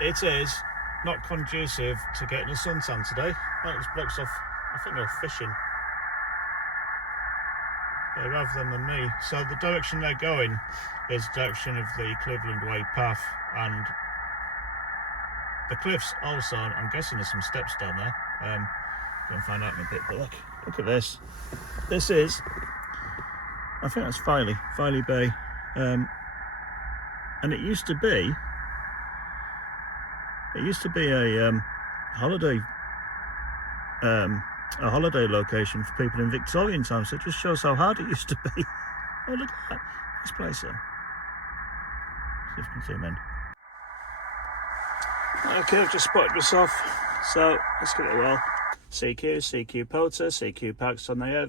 it is not conducive to getting a suntan today. That looks blocks off. I think they're fishing. Yeah, rather than me. So the direction they're going is the direction of the Cleveland Way path, and the cliffs also. I'm guessing there's some steps down there. Gonna find out in a bit. But look at this. This is, I think that's Filey Bay, and it used to be a holiday location for people in Victorian times. So it just shows how hard it used to be. Oh, look at that, this place there. See if you can zoom in. Okay, I've just spotted myself, so let's give it a whirl. CQ Potter, CQ Pax on the